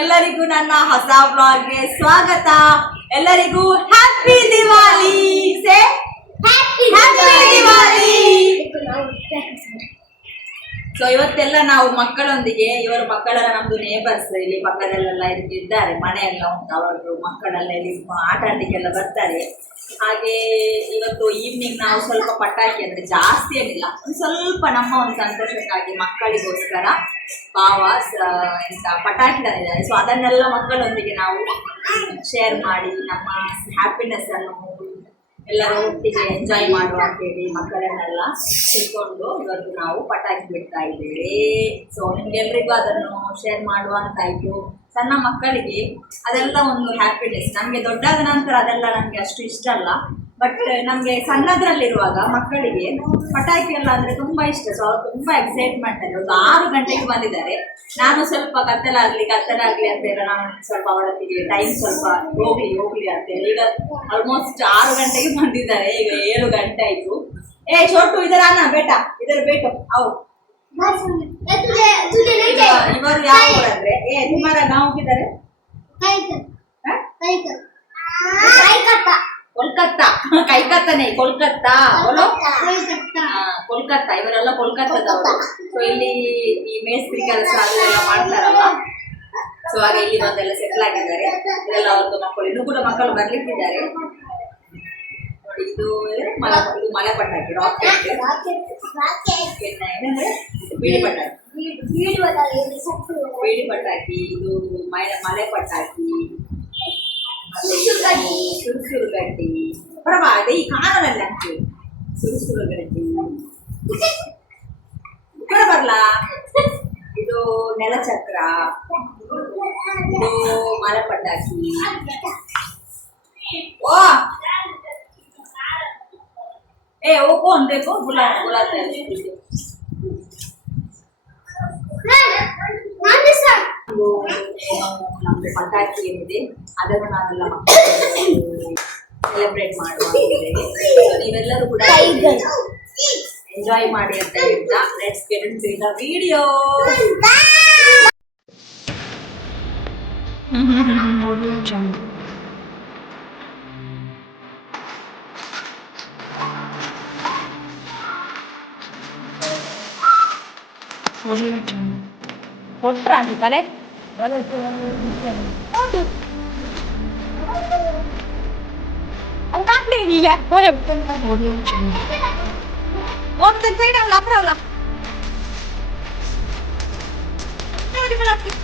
ಎಲ್ಲರಿಗೂ ನನ್ನ ಹೊಸ ಬ್ಲಾಗ್ಗೆ ಸ್ವಾಗತ. ಎಲ್ಲರಿಗೂ ಹ್ಯಾಪಿ ದಿವಾಲಿ. ಸೊ ಇವತ್ತೆಲ್ಲ ನಾವು ಮಕ್ಕಳೊಂದಿಗೆ, ಇವರು ಮಕ್ಕಳೆಲ್ಲ ನಮ್ದು ನೇಬರ್ಸ್ ಇಲ್ಲಿ ಪಕ್ಕದಲ್ಲೆಲ್ಲ ಇದ್ದಾರೆ, ಮನೆಯೆಲ್ಲ ಉಂಟು, ಅವರದ್ದು ಮಕ್ಕಳೆಲ್ಲ ಇಲ್ಲಿ ಆಟ ಆಡ್ಲಿಕ್ಕೆಲ್ಲ ಬರ್ತಾರೆ. ಹಾಗೆ ಇವತ್ತು ಈವ್ನಿಂಗ್ ನಾವು ಸ್ವಲ್ಪ ಪಟಾಕಿ, ಅಂದರೆ ಜಾಸ್ತಿ ಏನಿಲ್ಲ, ಒಂದು ಸ್ವಲ್ಪ ನಮ್ಮ ಒಂದು ಸಂತೋಷಕ್ಕಾಗಿ ಮಕ್ಕಳಿಗೋಸ್ಕರ ಭಾವ ಎಂತ ಪಟಾಕಿ ತಂದಿದ್ದಾರೆ. ಸೊ ಅದನ್ನೆಲ್ಲ ಮಕ್ಕಳೊಂದಿಗೆ ನಾವು ಶೇರ್ ಮಾಡಿ ನಮ್ಮ ಹ್ಯಾಪಿನೆಸ್ ಅನ್ನು ಎಲ್ಲರೂ ಒಟ್ಟಿಗೆ ಎಂಜಾಯ್ ಮಾಡುವ ಅಂತೇಳಿ ಮಕ್ಕಳನ್ನೆಲ್ಲ ತಿಳ್ಕೊಂಡು ಇವತ್ತು ನಾವು ಪಟಾಕಿ ಬಿಡ್ತಾ ಇದ್ದೇವೆ. ಸೊ ನಿಮ್ಗೆಲ್ರಿಗೂ ಅದನ್ನು ಶೇರ್ ಮಾಡುವಂತಾಯಿತು. ಸಣ್ಣ ಮಕ್ಕಳಿಗೆ ಅದೆಲ್ಲ ಒಂದು ಹ್ಯಾಪಿನೆಸ್. ನಮಗೆ ದೊಡ್ಡಾದ ನಂತರ ಅದೆಲ್ಲ ನಮಗೆ ಅಷ್ಟು ಇಷ್ಟ ಅಲ್ಲ, ಬಟ್ ನಮಗೆ ಸಣ್ಣದ್ರಲ್ಲಿರುವಾಗ ಮಕ್ಕಳಿಗೆ ಪಟಾಕಿ ಎಲ್ಲ ಅಂದರೆ ತುಂಬ ಇಷ್ಟ. ಸೊ ಅವ್ರು ತುಂಬ ಎಕ್ಸೈಟ್ಮೆಂಟಲ್ಲಿ ಒಂದು 6 ಗಂಟೆಗೆ ಬಂದಿದ್ದಾರೆ. ನಾನು ಸ್ವಲ್ಪ ಕತ್ತಲಾಗಲಿ ಅಂತೇಳಿ ನಾನು ಸ್ವಲ್ಪ ಅವರೊತ್ತಿಗೆ ಟೈಮ್ ಸ್ವಲ್ಪ ಹೋಗ್ಲಿ ಅಂತೇಳಿ ಈಗ ಆಲ್ಮೋಸ್ಟ್ 6 ಗಂಟೆಗೆ ಬಂದಿದ್ದಾರೆ. ಈಗ 7 ಗಂಟೆ ಆಯಿತು. ಚೋಟು ಇದರ ಅನ್ನ ಬೇಟ ಇದರ ಬೇಟು ಅವು ಇವರು ಯಾವ ಊರಂದ್ರೆ ನಿಮ್ಮರ ನಾವು ಹೋಗಿದ್ದಾರೆ ಕೋಲ್ಕತ್ತಾ, ಕೈಕತ್ತಾನೆ ಕೋಲ್ಕತ್ತಾ, ಕೋಲ್ಕತ್ತಾ, ಇವರೆಲ್ಲ ಕೋಲ್ಕತ್ತಾದವರು. ಸೊ ಇಲ್ಲಿ ಈ ಮೇಸ್ತ್ರಿ ಕೆಲಸ ಅಲ್ಲೆಲ್ಲ ಮಾಡ್ತಾರಲ್ಲ, ಸೊ ಹಾಗೆ ಇಲ್ಲಿ ಬಂದೆಲ್ಲ ಸೆಟ್ಲ್ ಆಗಿದ್ದಾರೆ. ಇದೆಲ್ಲ ಅವ್ರದ್ದು ಮಕ್ಕಳು, ಇನ್ನೂ ಕೂಡ ಮಕ್ಕಳು ಬರ್ಲಿಕ್ಕಿದ್ದಾರೆ. ನೋಡಿ ಇದು ಮಲೆ ಪಟಾಕಿ, ರಾಕೆಟ್, ಏನಂದ್ರೆ ಬೀಡಿ ಪಟಾಕಿ, ಇದು ಮಲೆ ಪಟಾಕಿ, ಸುರುಸುರು ಗಡ್ಡಿ ಪರವಾದ ಈ ಕಾಣಲ್ಲ ಸುರುಸುರು ಗಡ್ಡಿ ಬರಬರ್ಲಾ. ಇದು ನೆಲಚಕ್ರ, ಇದು ಮಲೆ ಪಟಾಕಿ. ಓಕೋ ಅನ್ಬೇಕು ಗುಲಾಬ್ ನಮ್ದು ಪಟಾಕಿ ಏನಿದೆ ಅದನ್ನು ನಾವೆಲ್ಲ ಸೆಲೆಬ್ರೇಟ್ ಮಾಡುವ. ನೀವೆಲ್ಲರೂ ಕೂಡ ಎಂಜಾಯ್ ಮಾಡಿ ಅಂತ ಹೇಳ್ತಾ let's get into the video. Vale? Ang kakli niya. Huwag tansay na, wala. Hindi mo lapit.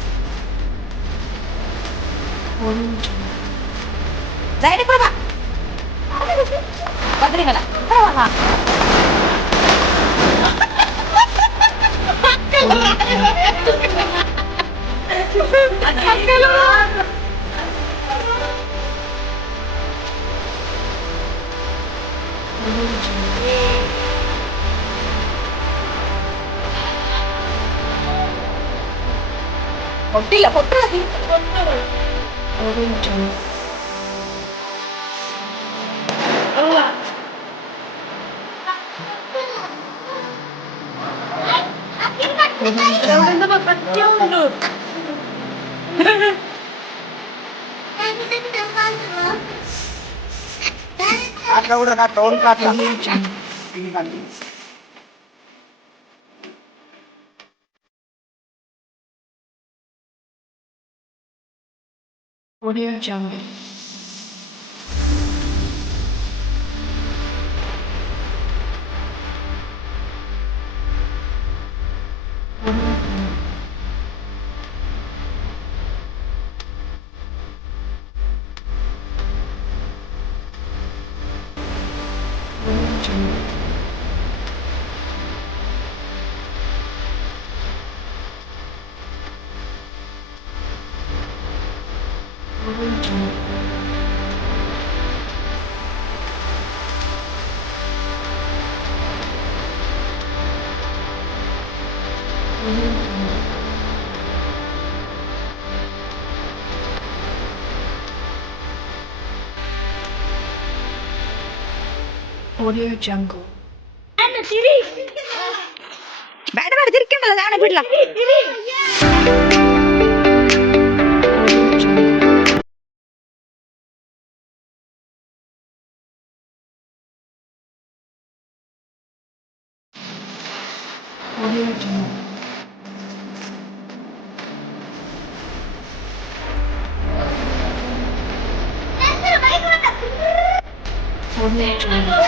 Dahil ko ba? Padri ka na. Tawa ka. Potila. Ada udah na tahun kata. Ini kan. Audio Jungle. Audio Jungle. വേണ്ട വേണ്ട തിരിക്കണ്ടല്ലോ ഞാൻ വീട്ടില Audio Jungle. Audio Jungle.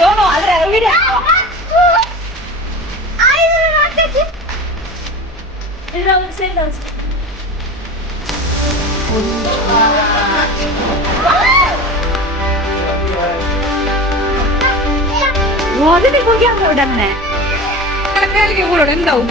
അതിന് കുടിക്കാൻ തന്നെ കൂടെ ഉണ്ടാവും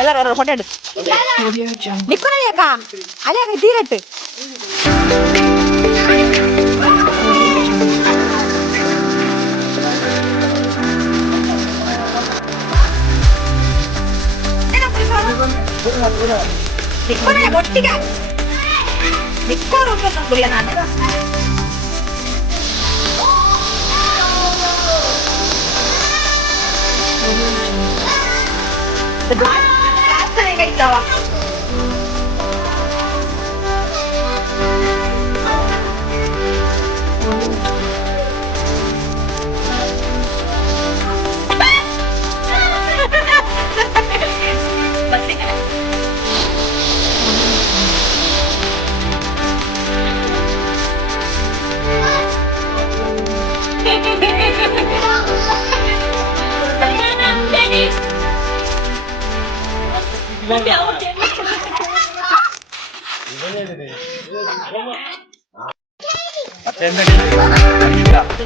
ಎಲ್ಲರೂ photo ಇಡು Audio Jungle. ನಿಕ್ಕೊಳಕ ಅಲ್ಲೇ ತೀರಟ್ಟು ನಿಕ್ಕೊಳ ಒಟ್ಟಿಗೆ ನಿಕ್ಕೋರು ನಾನು കഴിക്കാവാ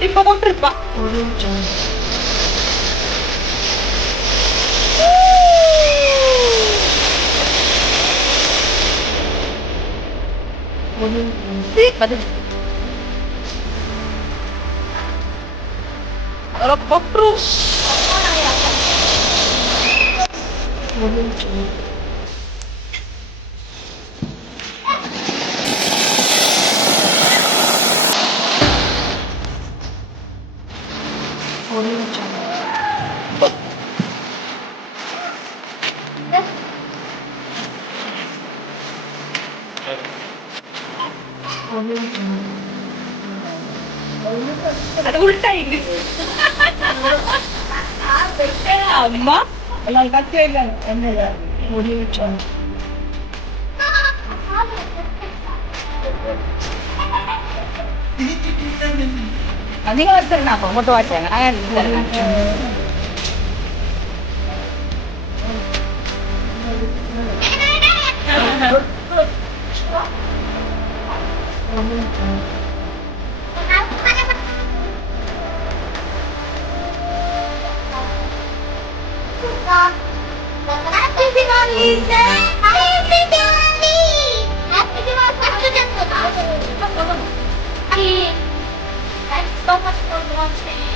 ഇപ്പൊ കൊണ്ടിരിപ്പ Audio Jungle. Audio Jungle. പൊട്ടു Audio Jungle. Audio Jungle. Audio Jungle. അത് ഉൾട്ടായി അമ്മ Audio Jungle. നിങ്ങൾ എടുത്തിരുന്നാ അങ്ങോട്ട് വായിച്ചേ Audio Jungle. Audio Jungle. Happy Diwali! Happy Diwali! Happy Diwali! Thanks so much for watching.